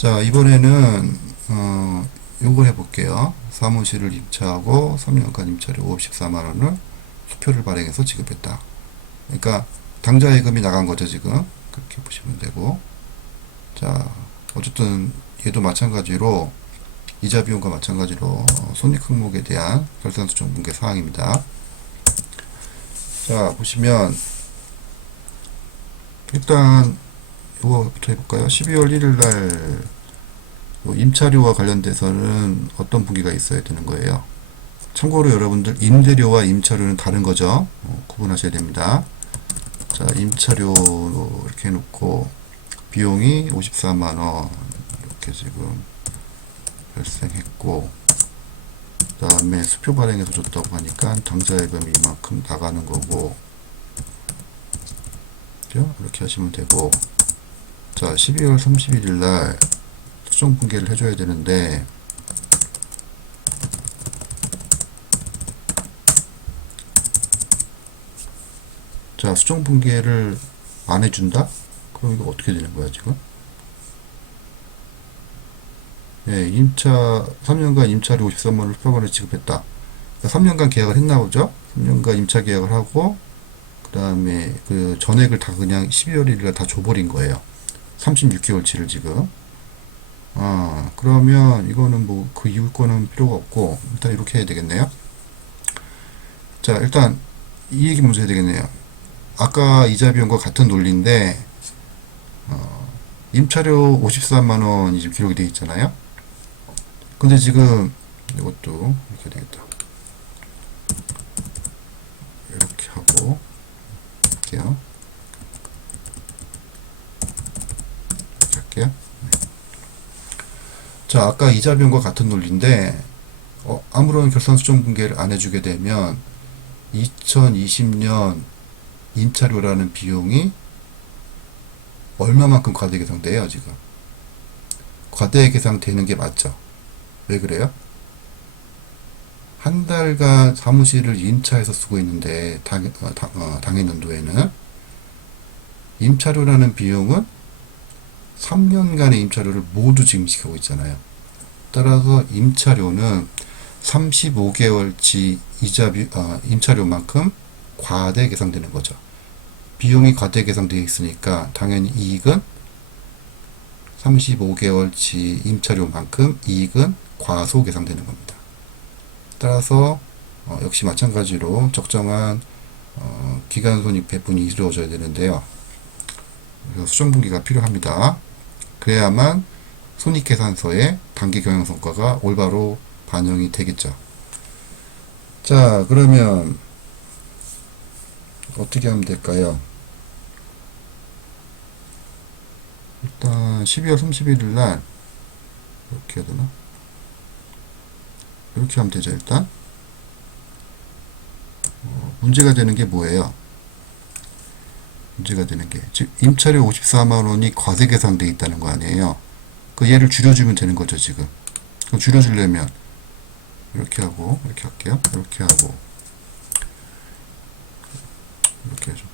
자, 이번에는 요걸 해볼게요. 사무실을 임차하고 3년간 임차료 514만원을 수표를 발행해서 지급했다. 그러니까 당좌 예금이 나간 거죠, 지금. 그렇게 보시면 되고. 자, 어쨌든 얘도 마찬가지로 이자 비용과 마찬가지로 손익 항목에 대한 결산 수정 분계 사항입니다. 자, 보시면 일단 이거부터 해볼까요? 12월 1일 날 임차료와 관련돼서는 어떤 분기가 있어야 되는 거예요. 참고로 여러분들 임대료와 임차료는 다른 거죠. 구분하셔야 됩니다. 자, 임차료 이렇게 해놓고 비용이 54만원 이렇게 지금 발생했고, 그 다음에 수표 발행해서 줬다고 하니까 당좌예금이 이만큼 나가는 거고, 그죠? 이렇게 하시면 되고, 자, 12월 31일 날 수정 분계를 해줘야 되는데, 자, 수정 분계를 안 해준다? 그럼 이거 어떻게 되는 거야, 지금? 예, 3년간 임차료 53만원을 수표만을 지급했다. 그러니까 3년간 계약을 했나 보죠? 3년간 임차 계약을 하고, 그 다음에 그 전액을 다 그냥 12월 1일에 다 줘버린 거예요. 36개월치를 지금. 그러면 이거는 뭐 그 이후 거는 필요가 없고, 일단 이렇게 해야 되겠네요. 자, 일단 이 얘기 먼저 해야 되겠네요. 아까 이자 비용과 같은 논리인데, 임차료 54만원이 지금 기록이 되어 있잖아요. 근데 지금 이것도 이렇게 되겠다. 이렇게 하고 할게요. 이렇게 할게요. 자, 아까 이자 비용과 같은 논리인데, 아무런 결산 수정 분계를 안 해주게 되면 2020년 임차료라는 비용이 얼마만큼 과대 계상돼요, 지금? 과대 계상되는 게 맞죠? 왜 그래요? 한 달간 사무실을 임차해서 쓰고 있는데, 당해년도에는 임차료라는 비용은 3년간의 임차료를 모두 지급시키고 있잖아요. 따라서 임차료는 35개월치 임차료만큼 과대 계상되는 거죠. 비용이 과대 계상되어 있으니까 당연히 이익은 35개월치 임차료만큼 이익은 과소 계상되는 겁니다. 따라서 역시 마찬가지로 적정한 기간손익 배분이 이루어져야 되는데요. 그래서 수정분기가 필요합니다. 그래야만 손익계산서에 단기 경영성과가 올바로 반영이 되겠죠. 자, 그러면 어떻게 하면 될까요? 일단 12월 31일 날 이렇게 해야 되나? 이렇게 하면 되죠. 일단 문제가 되는 게 뭐예요? 문제가 되는 게 즉 임차료 54만원이 과세 계산돼 있다는 거 아니에요. 그 얘를 줄여주면 되는 거죠. 지금 그럼 줄여주려면 이렇게 하고 이렇게 할게요. 이렇게 하고 이렇게 좀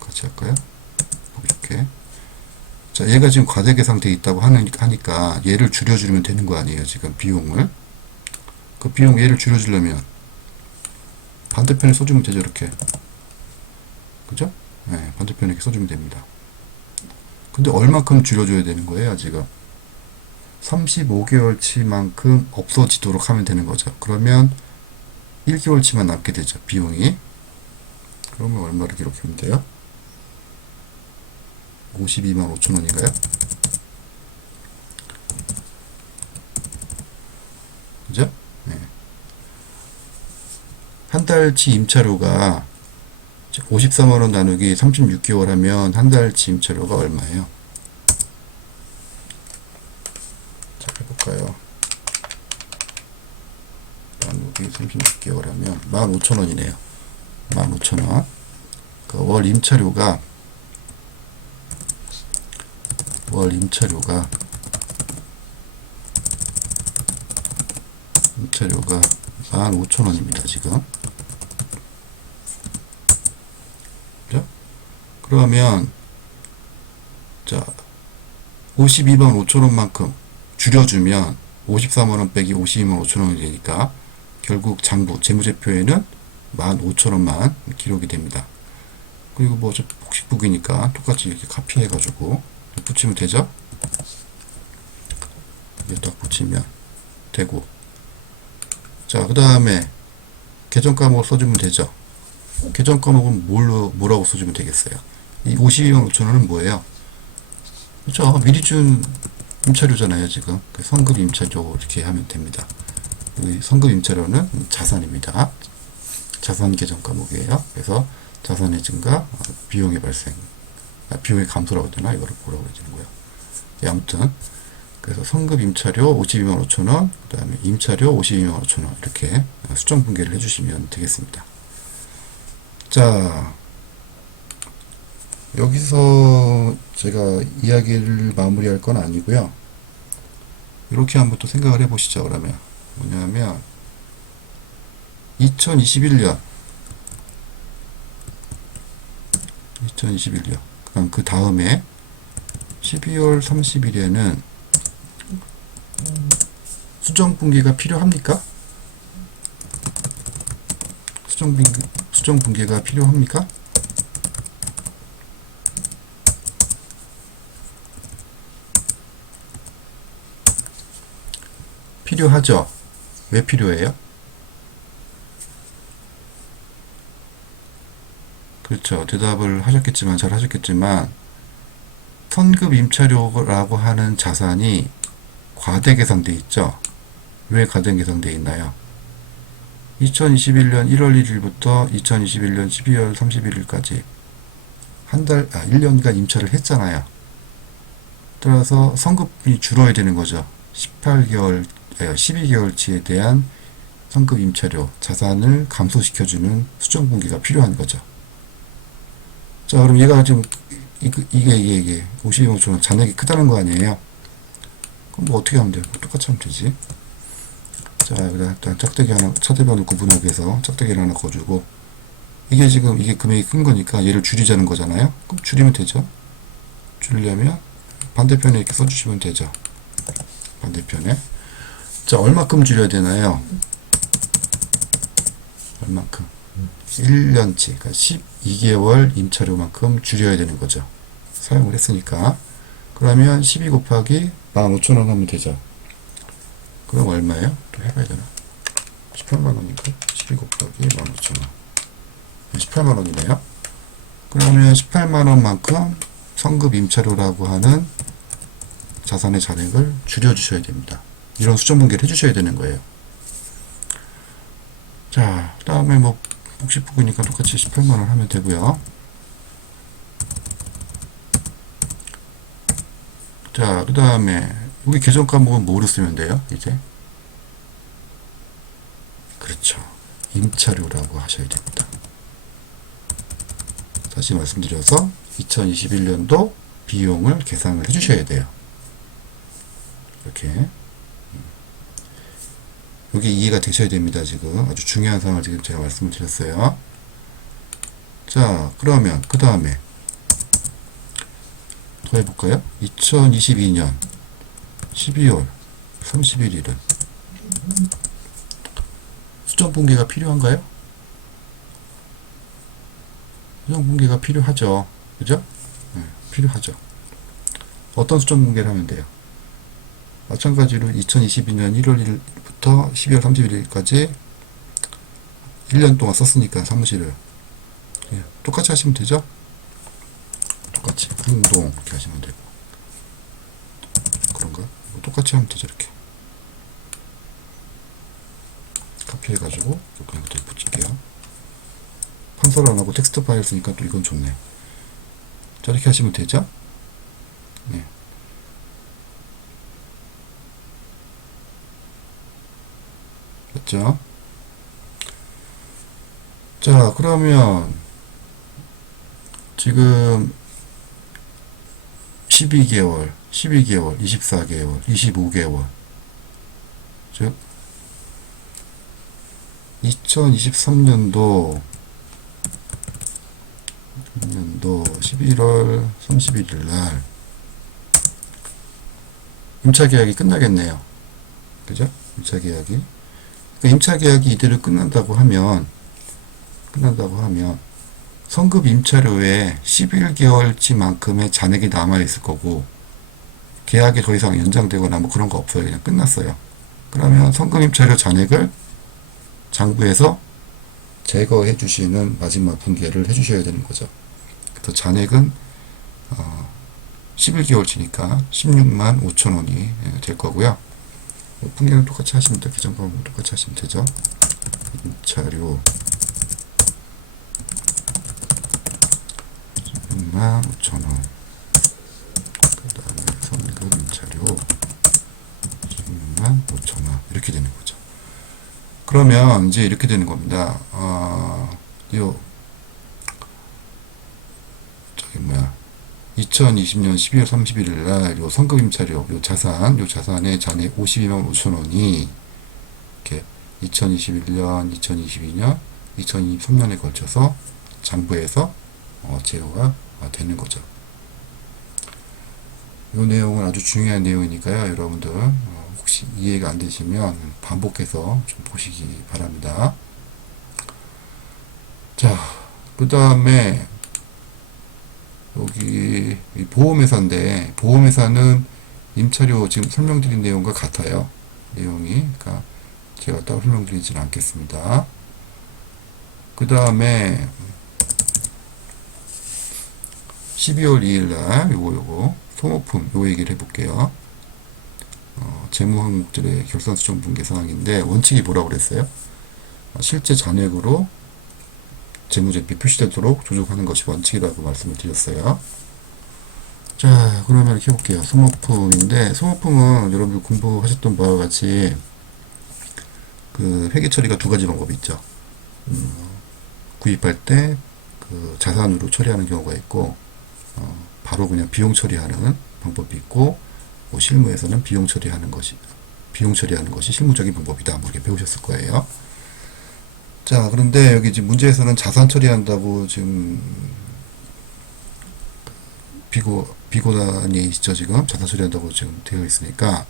같이 할까요? 이렇게. 자, 얘가 지금 과대 계상돼 있다고 하니까 얘를 줄여주면 되는 거 아니에요. 지금 비용을. 그 비용 얘를 줄여주려면 반대편에 써주면 되죠. 이렇게. 그죠? 네, 반대편에 이렇게 써주면 됩니다. 근데 얼마큼 줄여줘야 되는 거예요, 지금? 35개월치만큼 없어지도록 하면 되는 거죠. 그러면 1개월치만 남게 되죠, 비용이. 그러면 얼마를 기록하면 돼요? 52만 5천원인가요? 그죠? 네. 한 달치 임차료가 54만원 나누기 36개월 하면 한 달치 임차료가 얼마예요? 자, 해볼까요? 나누기 36개월 하면 15,000원이네요. 15,000원. 그 월 임차료가 15,000원입니다, 지금. 그죠? 그러면, 자, 52만 5천원만큼 줄여주면 53만원 빼기 52만 5천원이 되니까 결국 장부 재무제표에는 15,000원만 기록이 됩니다. 그리고 뭐 저 복식북이니까 똑같이 이렇게 카피해 가지고 붙이면 되죠. 이렇게 딱 붙이면 되고, 자 그 다음에 계정 과목을 써주면 되죠. 계정 과목은 뭐라고 써주면 되겠어요. 이 52만 5천원은 뭐예요? 그렇죠. 미리 준 임차료잖아요. 지금 선급 임차료 이렇게 하면 됩니다. 선급 임차료는 자산입니다. 자산 계정 과목이에요. 그래서 자산의 증가, 비용의 발생, 비용의 감소라고 해야 되나? 이거를 뭐라고 해야 되는 거예요. 예, 아무튼 그래서 선급 임차료 52만 5천원, 그 다음에 임차료 52만 5천원 이렇게 수정 분계를 해주시면 되겠습니다. 자, 여기서 제가 이야기를 마무리할 건 아니고요. 이렇게 한번 또 생각을 해보시죠. 그러면 뭐냐면 2021년 그럼 그 다음에 12월 30일에는 수정 분계가 필요합니까? 수정 분계가 필요합니까? 필요하죠. 왜 필요해요? 그렇죠. 대답을 하셨겠지만, 잘 하셨겠지만, 선급 임차료라고 하는 자산이 과대 계산돼 있죠. 왜 과대 계산돼 있나요? 2021년 1월 1일부터 2021년 12월 31일까지 1년간 임차를 했잖아요. 따라서 선급이 줄어야 되는 거죠. 12개월치에 대한 선급 임차료, 자산을 감소시켜주는 수정 분기가 필요한 거죠. 자, 그럼 얘가 지금 이게 52만 5천원 잔액이 크다는 거 아니에요? 그럼 뭐 어떻게 하면 돼요? 똑같이 하면 되지. 자, 일단 짝대기 하나, 차대변을 구분하기 위해서 짝대기를 하나 거주고, 이게 지금 이게 금액이 큰 거니까 얘를 줄이자는 거잖아요. 그럼 줄이면 되죠. 줄이려면 반대편에 이렇게 써주시면 되죠. 반대편에. 자, 얼마큼 줄여야 되나요? 얼마큼? 1년치, 그러니까 12개월 임차료만큼 줄여야 되는 거죠. 사용을 했으니까. 그러면 12 곱하기 15,000원 하면 되죠. 그럼 얼마예요? 또 해봐야 되나? 18만원인가? 12 곱하기 15,000원. 18만원이네요. 그러면 18만원만큼 선급 임차료라고 하는 자산의 잔액을 줄여주셔야 됩니다. 이런 수정 분계를 해주셔야 되는 거예요. 자, 그 다음에 뭐 복식북이니까 똑같이 18만원 하면 되고요. 자, 그 다음에 여기 계정 과목은 뭐로 쓰면 돼요? 이제 그렇죠. 임차료라고 하셔야 됩니다. 다시 말씀드려서 2021년도 비용을 계산을 해주셔야 돼요. 이렇게 여기 이해가 되셔야 됩니다. 지금 아주 중요한 상황을 지금 제가 말씀을 드렸어요. 자, 그러면 그 다음에 더 해볼까요? 2022년 12월 31일은 수정 분계가 필요한가요? 수정 분계가 필요하죠. 그죠? 네, 필요하죠. 어떤 수정 분계를 하면 돼요? 마찬가지로 2022년 1월 1일부터 12월 31일까지 1년 동안 썼으니까 사무실을 똑같이 하시면 되죠? 똑같이 행동 이렇게 하시면 되고, 그런가? 똑같이 하면 되죠. 이렇게 카피해가지고 그냥 또 붙일게요. 판서를 안하고 텍스트 파일 쓰니까 또 이건 좋네. 자, 이렇게 하시면 되죠? 네. 맞죠? 자, 그러면 지금 12개월, 24개월, 25개월, 즉 2023년도 11월 31일 날 임차 계약이 끝나겠네요. 그죠? 임차 계약이. 그러니까 임차 계약이 이대로 끝난다고 하면 성급 임차료에 11개월치만큼의 잔액이 남아있을 거고, 계약이 더 이상 연장되거나 뭐 그런 거 없어요. 그냥 끝났어요. 그러면 성급 임차료 잔액을 장부에서 제거해 주시는 마지막 분기를 해 주셔야 되는 거죠. 그래서 잔액은 11개월치니까 16만 5천 원이 될 거고요. 분기는 똑같이 하시면 돼요. 계정과목은 똑같이 하시면 되죠. 임차료 16만 5천 원. 그 다음에 성급 임차료 16만 5천 원. 이렇게 되는 거죠. 그러면 이제 이렇게 되는 겁니다. 저기 뭐야, 2020년 12월 31일 날 요 성급 임차료 요 자산의 잔액 52만 5천 원이 이렇게 2021년, 2022년, 2023년에 걸쳐서 장부에서 제어가 되는 거죠. 이 내용은 아주 중요한 내용이니까요. 여러분들 혹시 이해가 안 되시면 반복해서 좀 보시기 바랍니다. 자, 그 다음에 여기 보험회사인데, 보험회사는 임차료 지금 설명드린 내용과 같아요. 내용이. 그러니까 제가 따로 설명드리지는 않겠습니다. 그 다음에 12월 2일날 요거 소모품 요 얘기를 해볼게요. 재무 항목들의 결산 수정 분계 사항인데, 원칙이 뭐라고 그랬어요? 실제 잔액으로 재무제표 표시되도록 조정하는 것이 원칙이라고 말씀을 드렸어요. 자, 그러면 이렇게 해볼게요. 소모품인데, 소모품은 여러분들 공부하셨던 바와 같이 그 회계 처리가 두 가지 방법이 있죠. 구입할 때 그 자산으로 처리하는 경우가 있고, 바로 그냥 비용 처리하는 방법이 있고, 뭐 실무에서는 비용 처리하는 것이 실무적인 방법이다. 뭐 이렇게 배우셨을 거예요. 자, 그런데 여기 지금 문제에서는 자산 처리한다고 지금 비고단이 있죠. 지금 자산 처리한다고 지금 되어 있으니까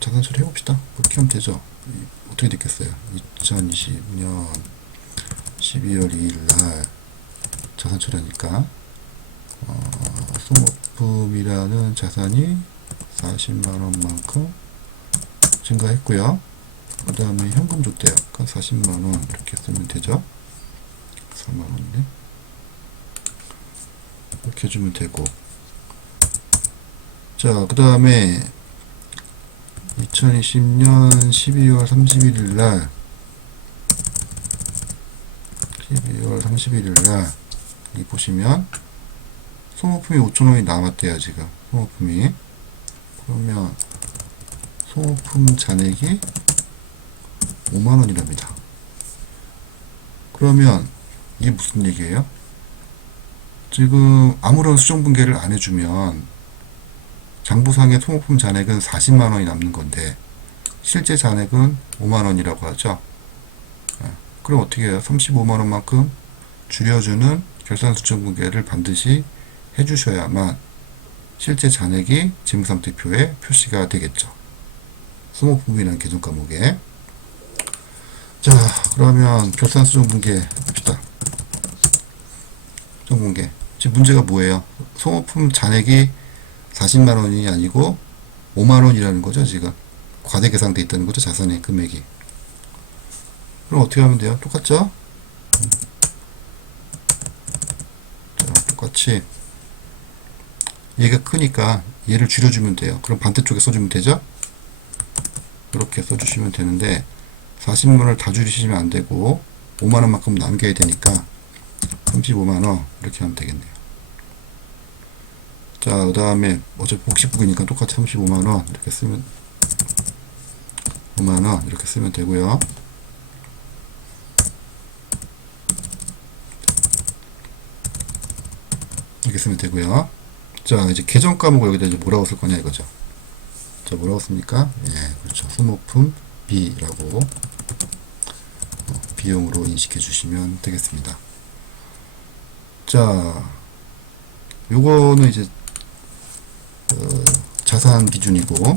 자산 처리 해봅시다. 그렇게 하면 되죠. 어떻게 됐겠어요? 2020년 12월 2일 날 자산 처리하니까 소모품이라는 자산이 40만 원만큼 증가했고요. 그 다음에 현금 줬대요. 그러니까 40만 원 이렇게 쓰면 되죠. 4만 원인데 이렇게 해주면 되고, 자, 그 다음에 2020년 12월 31일 날 여기 보시면 소모품이 5,000원이 남았대요. 지금 소모품이. 그러면 소모품 잔액이 5만원이랍니다. 그러면 이게 무슨 얘기예요? 지금 아무런 수정 분계를 안 해주면 장부상의 소모품 잔액은 40만원이 남는 건데, 실제 잔액은 5만원이라고 하죠. 그럼 어떻게 해요? 35만원만큼 줄여주는 결산 수정 분계를 반드시 해주셔야만 실제 잔액이 재무상태표에 표시가 되겠죠. 소모품이라는 계정 과목에. 자, 그러면 결산 수정 분계 합시다. 수정 분계. 지금 문제가 뭐예요? 소모품 잔액이 40만원이 아니고 5만원이라는 거죠. 지금 과대 계산돼 있다는 거죠. 자산의 금액이. 그럼 어떻게 하면 돼요? 똑같죠? 자, 똑같이 얘가 크니까 얘를 줄여주면 돼요. 그럼 반대쪽에 써주면 되죠? 이렇게 써주시면 되는데, 40만원을 다 줄이시면 안 되고 5만원만큼 남겨야 되니까 35만원 이렇게 하면 되겠네요. 자, 그 다음에 어차피 복식북이니까 똑같이 35만원 이렇게 쓰면 5만원 이렇게 쓰면 되고요. 이렇게 쓰면 되고요. 자, 이제 계정 과목을 여기다 이제 뭐라고 쓸 거냐 이거죠. 자, 뭐라고 씁니까? 예, 그렇죠. 소모품 B라고 비용으로 인식해 주시면 되겠습니다. 자, 요거는 이제 자산 기준이고,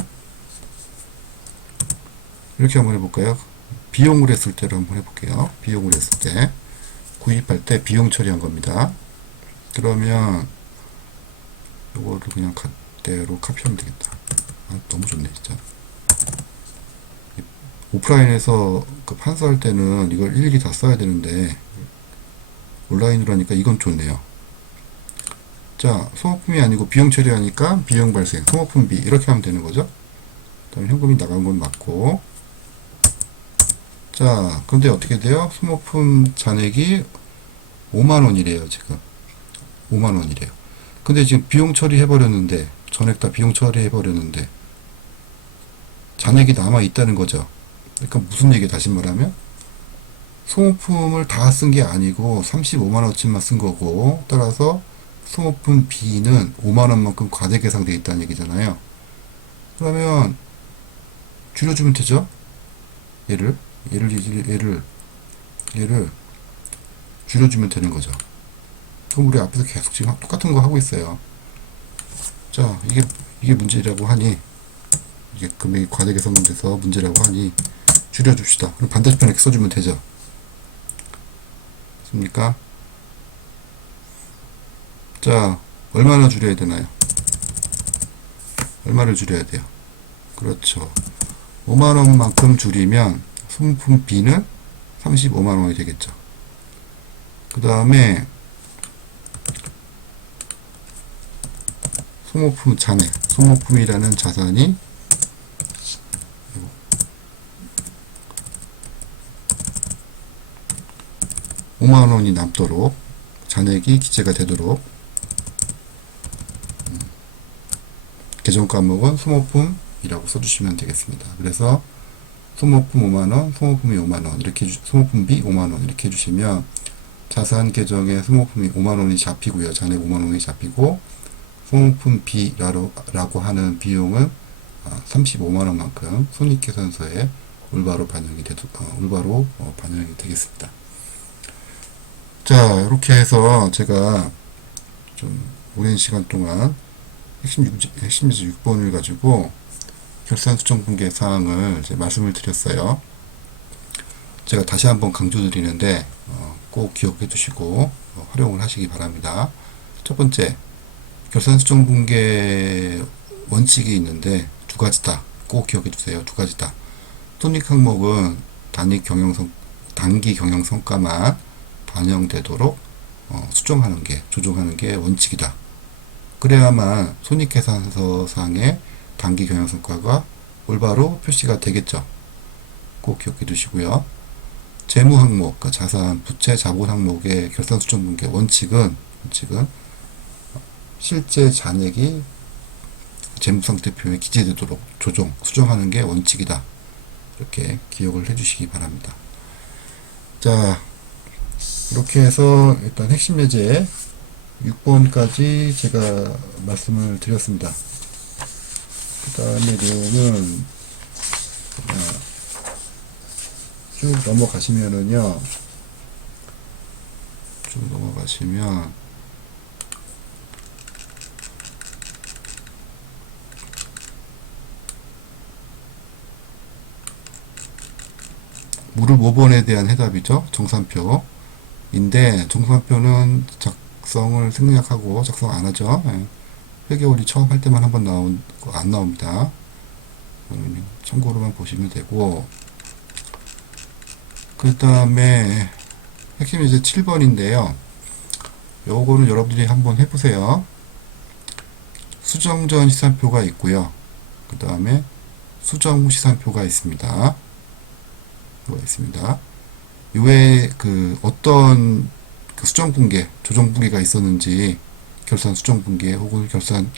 이렇게 한번 해볼까요? 비용을 했을 때로 한번 해볼게요. 비용을 했을 때, 구입할 때 비용 처리한 겁니다. 그러면 요거를 그냥 그대로 카피하면 되겠다. 아, 너무 좋네 진짜. 오프라인에서 그 판사할 때는 이걸 일일이 다 써야 되는데 온라인으로 하니까 이건 좋네요. 자, 소모품이 아니고 비용 처리하니까 비용 발생, 소모품비 이렇게 하면 되는 거죠. 그다음에 현금이 나간 건 맞고, 자, 근데 어떻게 돼요? 소모품 잔액이 5만원이래요 지금. 5만원이래요. 근데 지금 비용 처리해버렸는데, 전액 다 비용 처리해버렸는데 잔액이 남아 있다는 거죠. 그러니까 무슨 얘기 다시 말하면, 소모품을 다 쓴 게 아니고 35만원치만 쓴 거고, 따라서 소모품 B는 5만원만큼 과대 계상되어 있다는 얘기잖아요. 그러면 줄여주면 되죠. 얘를 줄여주면 되는 거죠. 그럼 우리 앞에서 계속 지금 똑같은 거 하고 있어요. 자, 이게 문제라고 하니, 이게 금액이 과대 계산돼서 문제라고 하니 줄여줍시다. 그럼 반대편에 이렇게 써주면 되죠. 맞습니까? 자, 얼마나 줄여야 되나요? 얼마를 줄여야 돼요? 그렇죠. 5만원만큼 줄이면 소모품 B는 35만원이 되겠죠. 그 다음에 소모품 잔액, 소모품이라는 자산이 5만원이 남도록, 잔액이 기재가 되도록, 계정 과목은 소모품이라고 써주시면 되겠습니다. 그래서 소모품 5만원, 소모품이 5만원, 이렇게 소모품비 5만원 이렇게 해주시면 자산 계정에 소모품이 5만원이 잡히고요. 잔액 5만원이 잡히고, 소모품 B라고 하는 비용은 35만원만큼 손익계산서에 올바로 반영이 되겠습니다. 자, 이렇게 해서 제가 좀 오랜 시간 동안 핵심 예제 6번을 가지고 결산 수정 분계 사항을 이제 말씀을 드렸어요. 제가 다시 한번 강조드리는데 꼭 기억해 두시고 활용을 하시기 바랍니다. 첫 번째, 결산 수정 분계 원칙이 있는데 두 가지다. 꼭 기억해 주세요. 두 가지다. 손익 항목은 단기 경영 성과만 반영되도록 수정하는 게, 조정하는 게 원칙이다. 그래야만 손익계산서상의 단기 경영 성과가 올바로 표시가 되겠죠. 꼭 기억해 두시고요. 재무 항목, 그러니까 자산, 부채, 자본 항목의 결산 수정 분계 원칙은 실제 잔액이 재무상태표에 기재되도록 수정하는 게 원칙이다. 이렇게 기억을 해주시기 바랍니다. 자, 이렇게 해서 일단 핵심 예제 6번까지 제가 말씀을 드렸습니다. 그 다음에 내용은 쭉 넘어가시면은요, 무릎 5번에 대한 해답이죠. 정산표인데, 정산표는 작성을 생략하고 작성 안 하죠. 회계원리 처음 할 때만 한번 안 나옵니다. 참고로만 보시면 되고, 그 다음에 핵심 이제 7번인데요. 요거는 여러분들이 한번 해보세요. 수정 전 시산표가 있고요. 그 다음에 수정 후 시산표가 있습니다. 이외에 어떤 수정 분계, 조정 분계가 있었는지, 결산 수정 분계 혹은 결산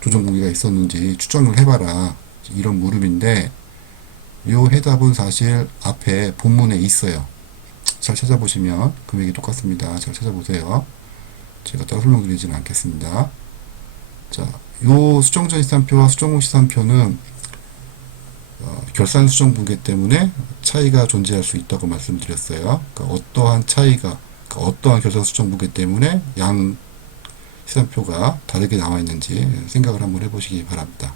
조정 분계가 있었는지 추정을 해봐라. 이런 물음인데, 이 해답은 사실 앞에 본문에 있어요. 잘 찾아보시면 금액이 똑같습니다. 잘 찾아보세요. 제가 따로 설명드리지는 않겠습니다. 자, 이 수정 전 시산표와 수정 후 시산표는 결산 수정 분계 때문에 차이가 존재할 수 있다고 말씀드렸어요. 그러니까 어떠한 결산 수정 분계 때문에 양 시산표가 다르게 나와 있는지 생각을 한번 해보시기 바랍니다.